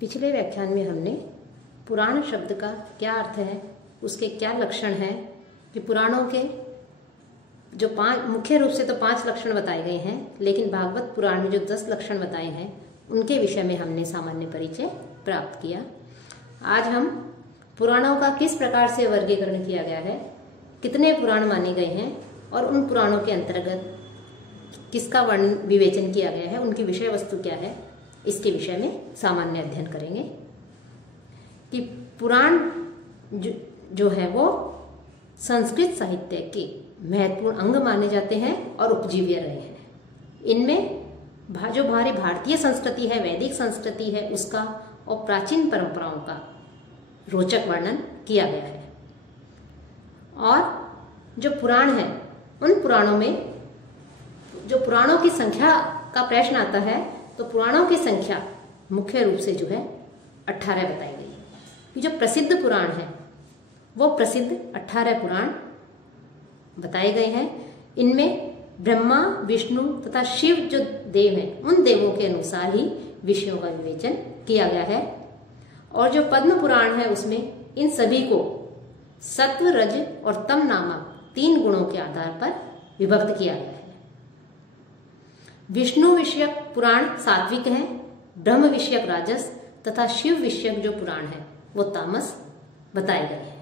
पिछले व्याख्यान में हमने पुराण शब्द का क्या अर्थ है, उसके क्या लक्षण हैं, कि पुराणों के जो मुख्य रूप से तो 5 लक्षण बताए गए हैं, लेकिन भागवत पुराण में जो 10 लक्षण बताए हैं उनके विषय में हमने सामान्य परिचय प्राप्त किया। आज हम पुराणों का किस प्रकार से वर्गीकरण किया गया है, कितने पुराण माने गए हैं और उन पुराणों के अंतर्गत किसका विवेचन किया गया है, उनकी विषय वस्तु क्या है, इसके विषय में सामान्य अध्ययन करेंगे। कि पुराण जो है वो संस्कृत साहित्य के महत्वपूर्ण अंग माने जाते हैं और उपजीव्य रहे हैं। इनमें जो हमारी भारतीय संस्कृति है, वैदिक संस्कृति है, उसका और प्राचीन परंपराओं का रोचक वर्णन किया गया है। और जो पुराण है, उन पुराणों में जो पुराणों की संख्या का प्रश्न आता है, तो पुराणों की संख्या मुख्य रूप से जो है 18 बताई गई है। जो प्रसिद्ध पुराण है वो प्रसिद्ध 18 पुराण बताए गए हैं। इनमें ब्रह्मा, विष्णु तथा शिव जो देव हैं, उन देवों के अनुसार ही विषयों का विवेचन किया गया है। और जो पद्म पुराण है उसमें इन सभी को सत्व, रज और तम नामक 3 गुणों के आधार पर विभक्त किया गया है। विष्णु विषयक पुराण सात्विक हैं, ब्रह्म विषयक राजस तथा शिव विषयक जो पुराण है वो तामस बताए गए हैं।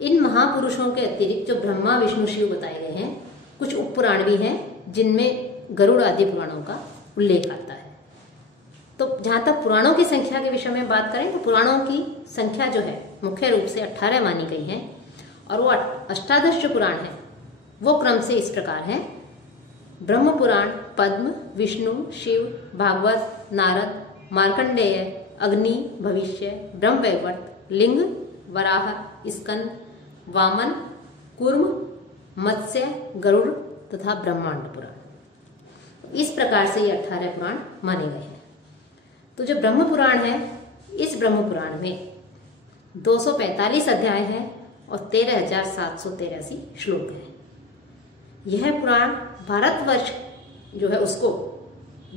इन महापुरुषों के अतिरिक्त जो ब्रह्मा, विष्णु, शिव बताए गए हैं, कुछ उपपुराण भी हैं जिनमें गरुड़ आदि पुराणों का उल्लेख आता है। तो जहां तक पुराणों की संख्या के विषय में बात करें तो पुराणों की संख्या जो है मुख्य रूप से 18 मानी गई है। और वो अष्टादश जो पुराण है वो क्रम से इस प्रकार है: ब्रह्म पुराण, पद्म, विष्णु, शिव, भागवत, नारद, मार्कंडेय, अग्नि, भविष्य, ब्रह्मवैवर्त, लिंग, वराह, स्कंद, वामन, कूर्म, मत्स्य, गरुड़ तथा ब्रह्मांड पुराण। इस प्रकार से ये 18 पुराण माने गए हैं। तो जो ब्रह्म पुराण है, इस ब्रह्म पुराण में 245 अध्याय हैं और 13,783 श्लोक हैं। यह पुराण भारतवर्ष जो है उसको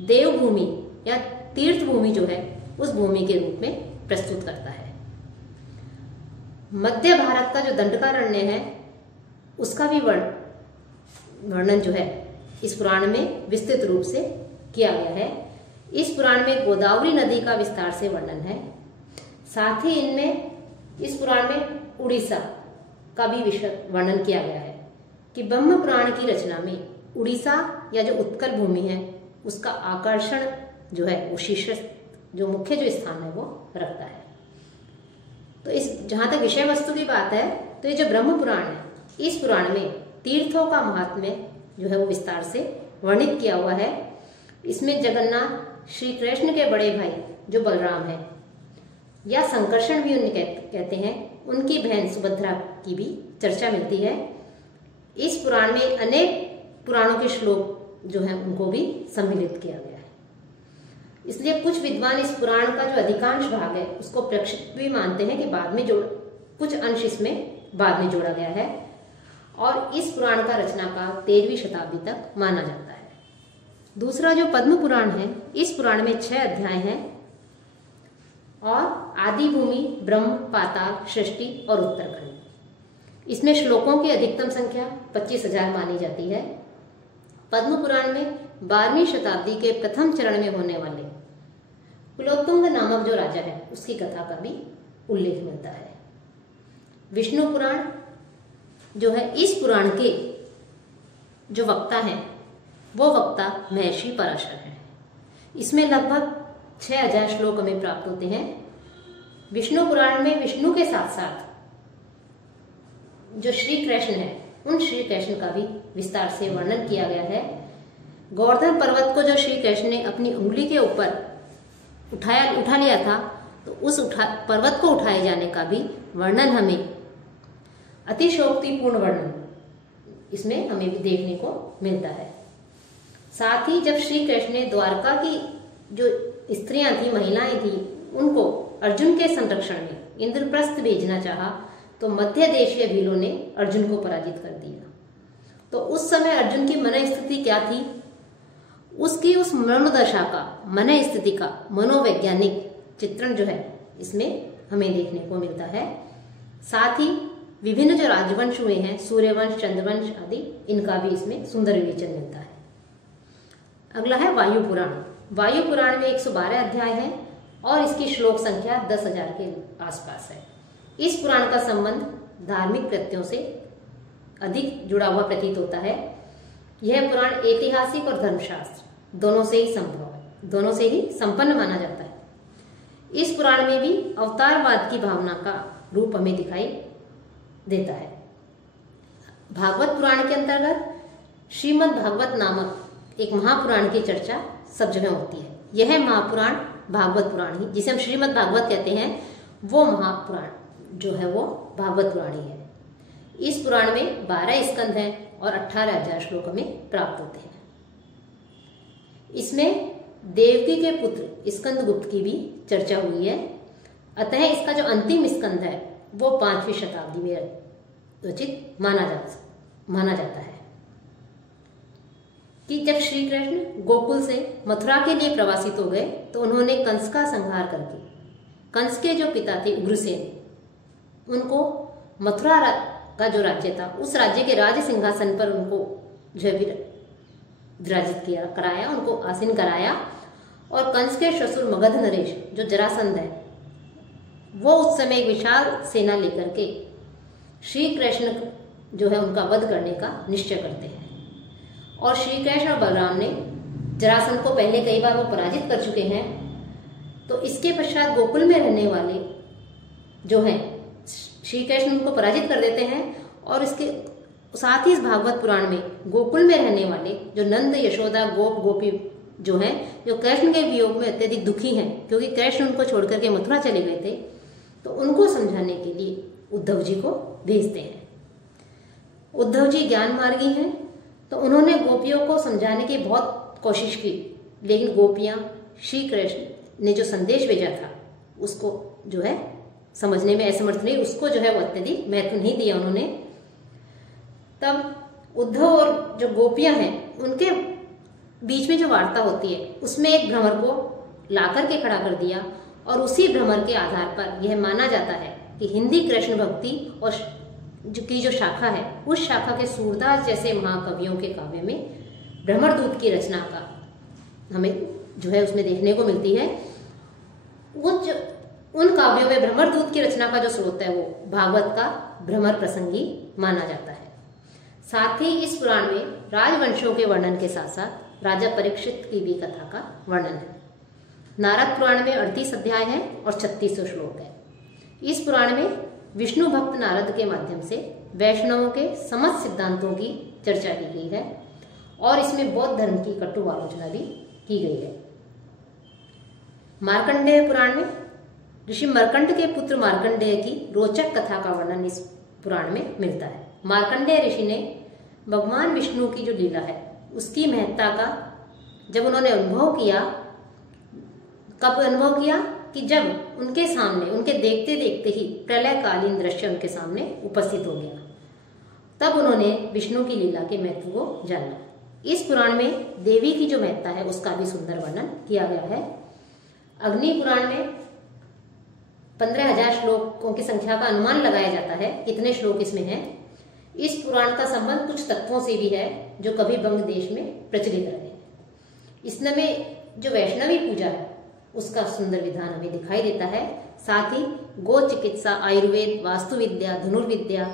देवभूमि या तीर्थ भूमि जो है उस भूमि के रूप में प्रस्तुत करता है। मध्य भारत का जो दंडकारण्य है उसका भी वर्णन जो है इस पुराण में विस्तृत रूप से किया गया है। इस पुराण में गोदावरी नदी का विस्तार से वर्णन है। साथ ही इनमें इस पुराण में उड़ीसा का भी विषय वर्णन किया गया है कि ब्रह्म पुराण की रचना में उड़ीसा या जो उत्कल भूमि है उसका आकर्षण जो है वो शीर्ष जो मुख्य जो स्थान है वो रखता है। तो इस जहां तक विषय वस्तु की बात है तो ये जो ब्रह्म पुराण है, इस पुराण में तीर्थों का महात्म्य जो है वो विस्तार से वर्णित किया हुआ है। इसमें जगन्नाथ श्री कृष्ण के बड़े भाई जो बलराम है या संकर्षण भी उन्हें कहते हैं, उनकी बहन सुभद्रा की भी चर्चा मिलती है। इस पुराण में अनेक पुराणों के श्लोक जो हैं उनको भी सम्मिलित किया गया है। इसलिए कुछ विद्वान इस पुराण का जो अधिकांश भाग है उसको प्रक्षिप्त भी मानते हैं कि बाद में कुछ अंश इसमें बाद में जोड़ा गया है। और इस पुराण का रचनाकाल 13वीं शताब्दी तक माना जाता है। दूसरा जो पद्म पुराण है, इस पुराण में 6 अध्याय हैं और आदि भूमि, ब्रह्म, पाताल, सृष्टि और उत्तरखंड। इसमें श्लोकों की अधिकतम संख्या 25,000 मानी जाती है। पद्म पुराण में 12वीं शताब्दी के प्रथम चरण में होने वाले कुलोत्तुंग नामक जो राजा है उसकी कथा का भी उल्लेख मिलता है। विष्णु पुराण जो है, इस पुराण के जो वक्ता हैं वो वक्ता महर्षि पराशर हैं। इसमें लगभग 6,000 श्लोक हमें प्राप्त होते हैं। विष्णु पुराण में विष्णु के साथ साथ जो श्री कृष्ण है उन श्री कृष्ण का भी विस्तार से वर्णन किया गया है। गोवर्धन पर्वत को जो श्री कृष्ण ने अपनी उंगली के ऊपर उठा लिया था, तो उस पर्वत को उठाए जाने का भी वर्णन हमें अतिशयोक्तिपूर्ण वर्णन इसमें हमें भी देखने को मिलता है। साथ ही जब श्री कृष्ण ने द्वारका की जो स्त्रियां थी, महिलाएं थी, उनको अर्जुन के संरक्षण में इंद्रप्रस्थ भेजना चाहा तो मध्य देशीय भीलों ने अर्जुन को पराजित कर दिया। तो उस समय अर्जुन की मन स्थिति क्या थी? उसकी उस मनोदशा का, मन स्थिति का मनोवैज्ञानिक चित्रण जो है इसमें हमें देखने को मिलता है। साथ ही विभिन्न जो राजवंश हुए हैं, सूर्यवंश, चंद्रवंश आदि, इनका भी इसमें सुंदर विवेचन मिलता है। अगला है वायु पुराण। वायु पुराण में 112 अध्याय है और इसकी श्लोक संख्या 10,000 के आसपास है। इस पुराण का संबंध धार्मिक कृत्यों से अधिक जुड़ा हुआ प्रतीत होता है। यह पुराण ऐतिहासिक और धर्मशास्त्र दोनों से ही संभव है, दोनों से ही संपन्न माना जाता है। इस पुराण में भी अवतारवाद की भावना का रूप हमें दिखाई देता है। भागवत पुराण के अंतर्गत श्रीमद् भागवत नामक एक महापुराण की चर्चा सब जगह होती है। यह महापुराण भागवत पुराण ही, जिसे हम श्रीमद् भागवत कहते हैं, वो महापुराण जो है वो भागवत पुराण ही है। इस पुराण में 12 स्कंद हैं और 18,000 श्लोक हमें प्राप्त होते हैं। इसमें देवकी के पुत्र स्कंदगुप्त की भी चर्चा हुई है। अतः इसका जो अंतिम स्कंद है वो 5वीं शताब्दी में रचित माना जाता है कि जब श्री कृष्ण गोकुल से मथुरा के लिए प्रवासित हो गए तो उन्होंने कंस का संहार करके, कंस के जो पिता थे उग्रसेन, उनको मथुरा का जो राज्य था उस राज्य के राज सिंहासन पर उनको जो है विराजित कराया, उनको आसीन कराया। और कंस के ससुर मगध नरेश जो जरासंध है, वो उस समय एक विशाल सेना लेकर के श्री कृष्ण जो है उनका वध करने का निश्चय करते हैं। और श्री कृष्ण और बलराम ने जरासंध को पहले कई बार वो पराजित कर चुके हैं। तो इसके पश्चात गोकुल में रहने वाले जो हैं, श्री कृष्ण उनको पराजित कर देते हैं। और इसके साथ ही इस भागवत पुराण में गोकुल में रहने वाले जो नंद, यशोदा, गोप, गोपी जो हैं, जो कृष्ण के वियोग में अत्यधिक दुखी हैं क्योंकि कृष्ण उनको छोड़ करके मथुरा चले गए थे, तो उनको समझाने के लिए उद्धव जी को भेजते हैं। उद्धव जी ज्ञान मार्गी हैं, तो उन्होंने गोपियों को समझाने की बहुत कोशिश की, लेकिन गोपियां श्री कृष्ण ने जो संदेश भेजा था उसको जो है समझने में असमर्थ नहीं, उसको जो है वो अत्यधिक महत्व नहीं दिया उन्होंने। तब उद्धव और जो गोपियां हैं उनके बीच में जो वार्ता होती है उसमें एक भ्रमर को लाकर के खड़ा कर दिया और उसी भ्रमर के आधार पर यह माना जाता है कि हिंदी कृष्ण भक्ति और जो शाखा है उस शाखा के सूरदास जैसे महाकवियों के काव्य में भ्रमरदूत की रचना का हमें जो है उसमें देखने को मिलती है। उन काव्यों में भ्रमरदूत की रचना का जो स्रोत है वो भागवत का भ्रमर प्रसंगी माना जाता है। साथ ही इस पुराण में राजवंशों के वर्णन के साथ साथ राजा परीक्षित की भी कथा का वर्णन है। नारद पुराण में 38 अध्याय है और 3600 श्लोक है। इस पुराण में विष्णु भक्त नारद के माध्यम से वैष्णवों के समस्त सिद्धांतों की चर्चा की गई है और इसमें बौद्ध धर्म की कटु आलोचना भी की गई है। मार्कंडेय पुराण में ऋषि मर्कंड के पुत्र मार्कंडेय की रोचक कथा का वर्णन इस पुराण में मिलता है। मार्कंडेय ऋषि ने भगवान विष्णु की जो लीला है उसकी महत्ता का जब उन्होंने अनुभव किया, कब अनुभव किया कि जब उनके सामने, उनके देखते देखते ही प्रलयकालीन दृश्य उनके सामने उपस्थित हो गया, तब उन्होंने विष्णु की लीला के महत्व को जाना। इस पुराण में देवी की जो महत्ता है उसका भी सुंदर वर्णन किया गया है। अग्नि पुराण में 15,000 श्लोकों की संख्या का अनुमान लगाया जाता है, कितने श्लोक इसमें हैं। इस पुराण का संबंध कुछ तत्वों से भी है जो कभी बंग देश में प्रचलित रहे। इसमें जो वैष्णवी पूजा है उसका सुंदर विधान हमें दिखाई देता है। साथ ही गो चिकित्सा, आयुर्वेद, वास्तुविद्या, धनुर्विद्या,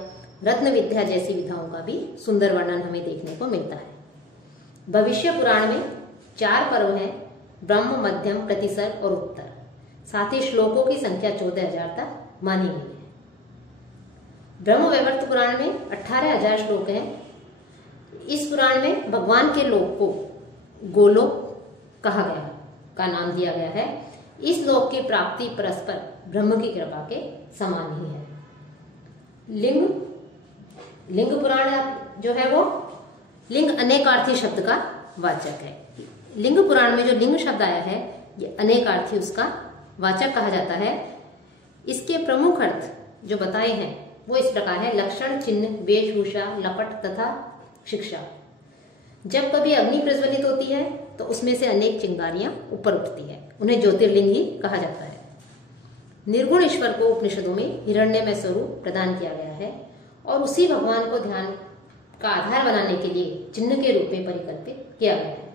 रत्न विद्या जैसी विधाओं का भी सुंदर वर्णन हमें देखने को मिलता है। भविष्य पुराण में 4 पर्व हैं, ब्रह्म, मध्यम, प्रतिसर और उत्तर। साथ ही श्लोकों की संख्या 14,000 तक मानी गई है। ब्रह्म वैवर्त पुराण में 18,000 श्लोक हैं। इस पुराण में भगवान के लोक को गोलोक कहा गया, का नाम दिया गया है। इस लोक की प्राप्ति परस्पर ब्रह्म की कृपा के समान ही है। लिंग पुराण जो है वो लिंग अनेकार्थी शब्द का वाचक है। लिंग पुराण में जो लिंग शब्द आया है ये अनेकार्थी उसका वाचक कहा जाता है। इसके प्रमुख अर्थ जो बताए हैं वो इस प्रकार है: लक्षण, चिन्ह, वेशभूषा, लपट तथा शिक्षा। जब कभी अग्नि प्रज्वलित होती है तो उसमें से अनेक चिंगारियां ऊपर उठती है, उन्हें ज्योतिर्लिंग ही कहा जाता है। निर्गुण ईश्वर को उपनिषदों में हिरण्यमय स्वरूप प्रदान किया गया है और उसी भगवान को ध्यान का आधार बनाने के लिए चिन्ह के रूप में परिकल्पित किया गया है।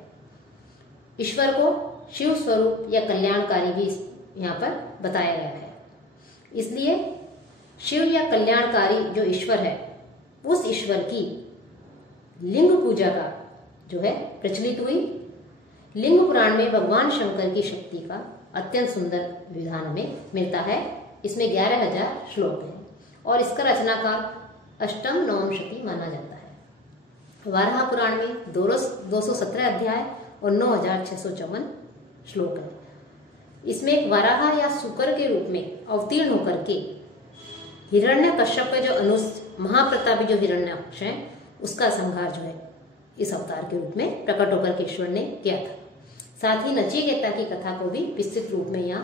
ईश्वर को शिव स्वरूप या कल्याणकारी भी यहाँ पर बताया गया है। इसलिए शिव या कल्याणकारी जो ईश्वर है, उस ईश्वर की लिंग पूजा का जो है प्रचलित हुई। लिंग पुराण में भगवान शंकर की शक्ति का अत्यंत सुंदर विधान हमें मिलता है। इसमें 11,000 श्लोक हैं और इसका रचनाकाल अष्टम नवम शती माना जाता है। वाराह पुराण में 217 अध्याय और 9,654 श्लोक है। इसमें एक वाराह या सुकर के रूप में अवतीर्ण होकर के हिरण्य कश्यप का जो महाप्रतापी जो हिरण्याक्ष है, उसका संहार जो है इस अवतार के रूप में प्रकट होकर के ईश्वर ने किया था। साथ ही नचिकेता की कथा को भी विस्तृत रूप में यहाँ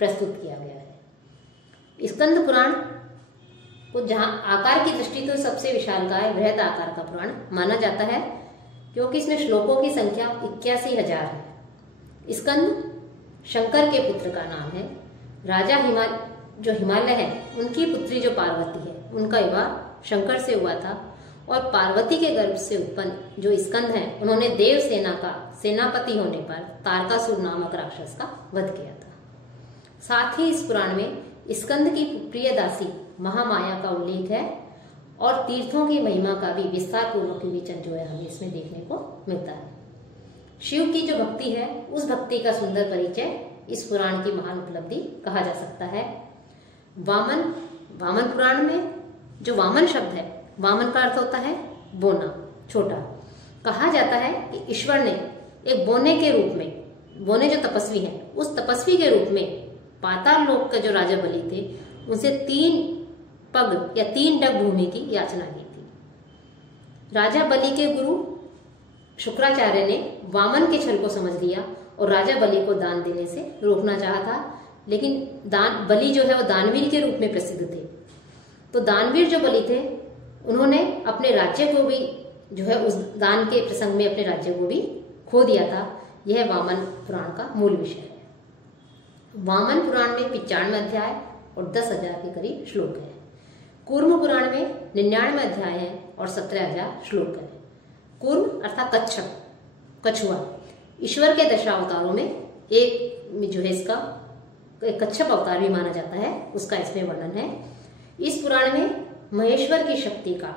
प्रस्तुत किया गया है। स्कंद पुराण को जहाँ आकार की दृष्टि तो सबसे विशालकाय बृहद आकार का पुराण माना जाता है, क्योंकि इसमें श्लोकों की संख्या 81,000 है। स्कंद शंकर के पुत्र का नाम है। राजा हिमालय है, उनकी पुत्री जो पार्वती है, उनका विवाह शंकर से हुआ था और पार्वती के गर्भ से उत्पन्न जो स्कंद हैं, उन्होंने देव सेना का सेनापति होने पर तारकासुर नामक राक्षस का वध किया था। साथ ही इस पुराण में स्कंद की प्रिय दासी महामाया का उल्लेख है और तीर्थों की महिमा का भी विस्तार पूर्वक विवेचन जो है हमें इसमें देखने को मिलता है। शिव की जो भक्ति है, उस भक्ति का सुंदर परिचय इस पुराण की महान उपलब्धि कहा जा सकता है। वामन पुराण में जो वामन शब्द है, वामन का अर्थ होता है बोना, छोटा। कहा जाता है कि ईश्वर ने एक बोने के रूप में, बोने जो तपस्वी हैं, उस तपस्वी के रूप में पाताल लोक के जो राजा बलि थे, उनसे 3 पग या 3 डग भूमि की याचना की थी। राजा बलि के गुरु शुक्राचार्य ने वामन के छल को समझ लिया और राजा बलि को दान देने से रोकना चाहा था, लेकिन बलि जो है वो दानवीर के रूप में प्रसिद्ध थे। तो दानवीर जो बलि थे, उन्होंने अपने राज्य को भी जो है उस दान के प्रसंग में अपने राज्य को भी खो दिया था। यह वामन पुराण का मूल विषय है। वामन पुराण में 95 अध्याय और 10,000 के करीब श्लोक है। कूर्म पुराण में 99 अध्याय है और 17,000 श्लोक है। कूर्म अर्थात कच्छप, कछुआ, ईश्वर के दशावतारों में एक जो है इसका कच्छप अवतार भी माना जाता है, उसका इसमें वर्णन है। इस पुराण में महेश्वर की शक्ति का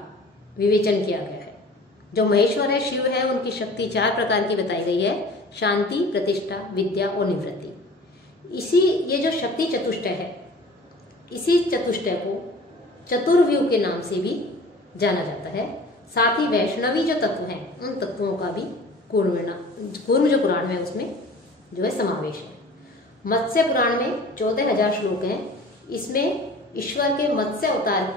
विवेचन किया गया है। जो महेश्वर है, शिव है, उनकी शक्ति 4 प्रकार की बताई गई है: शांति, प्रतिष्ठा, विद्या और निवृत्ति। ये जो शक्ति चतुष्टय है, इसी चतुष्टय को चतुर्व्यूह के नाम से भी जाना जाता है। साथ ही वैष्णवी जो तत्व हैं, उन तत्वों का भी कूर्म जो पुराण में उसमें जो है समावेश है। मत्स्य पुराण में 14,000 श्लोक हैं। इसमें ईश्वर के मत्स्य अवतार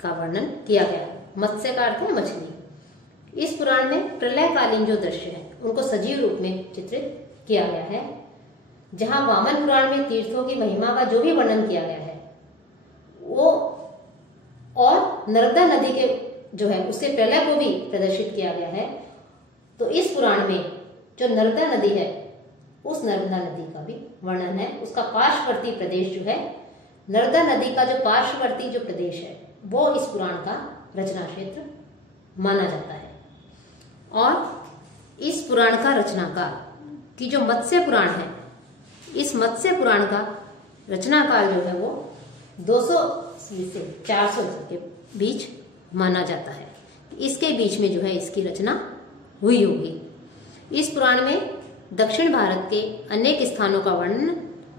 का वर्णन किया गया है। मत्स्य का अर्थ है मछली। इस पुराण में प्रलयकालीन जो दृश्य है, उनको सजीव रूप में चित्रित किया गया है। जहां वामन पुराण में तीर्थों की महिमा का जो भी वर्णन किया गया है, वो और नर्मदा नदी के जो है उससे प्रलय को भी प्रदर्शित किया गया है। तो इस पुराण में जो नर्मदा नदी है, उस नर्मदा नदी का भी वर्णन है। उसका पार्श्ववर्ती प्रदेश जो है, नर्मदा नदी का जो पार्श्ववर्ती जो प्रदेश है, वो इस पुराण का रचना क्षेत्र माना जाता है। और इस पुराण का रचनाकाल की जो मत्स्य पुराण है, इस मत्स्य पुराण का रचनाकाल जो है वो 200 से 400 के बीच माना जाता है। इसके बीच में जो है इसकी रचना हुई होगी। इस पुराण में दक्षिण भारत के अनेक स्थानों का वर्णन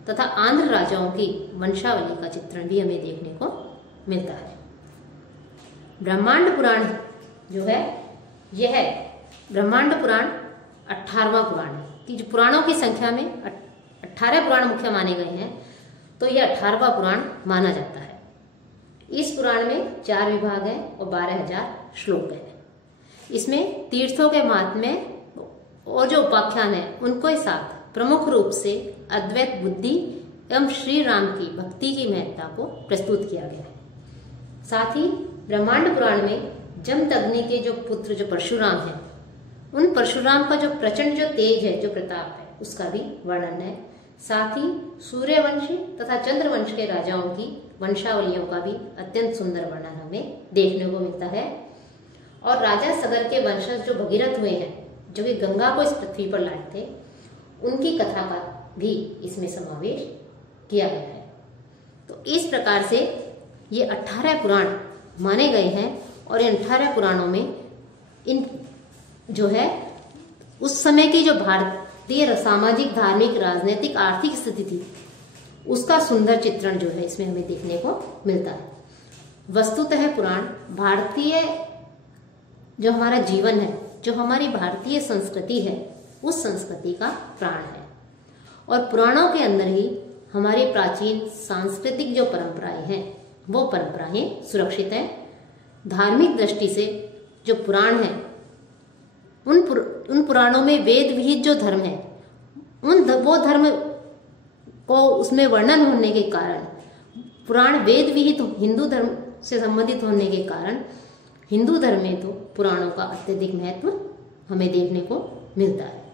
तथा आंध्र राजाओं की वंशावली का चित्रण भी हमें देखने को मिलता है। ब्रह्मांड पुराण जो है, यह ब्रह्मांड पुराण 18वां पुराण है कि जो पुराणों की संख्या में 18 पुराण मुख्य माने गए हैं, तो यह 18वां पुराण माना जाता है। इस पुराण में 4 विभाग हैं और 12,000 श्लोक हैं। इसमें तीर्थों के महात्म्य और जो उपाख्यान है, उनको साथ प्रमुख रूप से अद्वैत बुद्धि एवं श्री राम की भक्ति की महत्ता को प्रस्तुत किया गया है। साथ ही ब्रह्मांड पुराण में जमदग्नि के जो पुत्र जो परशुराम हैं, उन परशुराम का जो प्रचंड जो तेज है, जो प्रताप है, उसका भी वर्णन है। साथ ही सूर्यवंश तथा चंद्रवंश के राजाओं की वंशावलियों का भी अत्यंत सुंदर वर्णन हमें देखने को मिलता है। और राजा सगर के वंशज जो भगीरथ हुए हैं, जो कि गंगा को इस पृथ्वी पर लाए थे, उनकी कथा का भी इसमें समावेश किया गया है। तो इस प्रकार से ये 18 पुराण माने गए हैं और इन 18 पुराणों में इन जो है उस समय की जो भारतीय सामाजिक, धार्मिक, राजनीतिक, आर्थिक स्थिति थी, उसका सुंदर चित्रण जो है इसमें हमें देखने को मिलता है। वस्तुतः पुराण भारतीय जो हमारा जीवन है, जो हमारी भारतीय संस्कृति है, उस संस्कृति का प्राण है। और पुराणों के अंदर ही हमारी प्राचीन सांस्कृतिक जो परंपराएं हैं, वो परंपराएं सुरक्षित हैं। धार्मिक दृष्टि से जो पुराण है, उन पुराणों में वेद विहित जो धर्म है, वो धर्म को उसमें वर्णन होने के कारण, पुराण वेद विहित हिंदू धर्म से संबंधित होने के कारण हिंदू धर्म में तो पुराणों का अत्यधिक महत्व हमें देखने को मिलता है।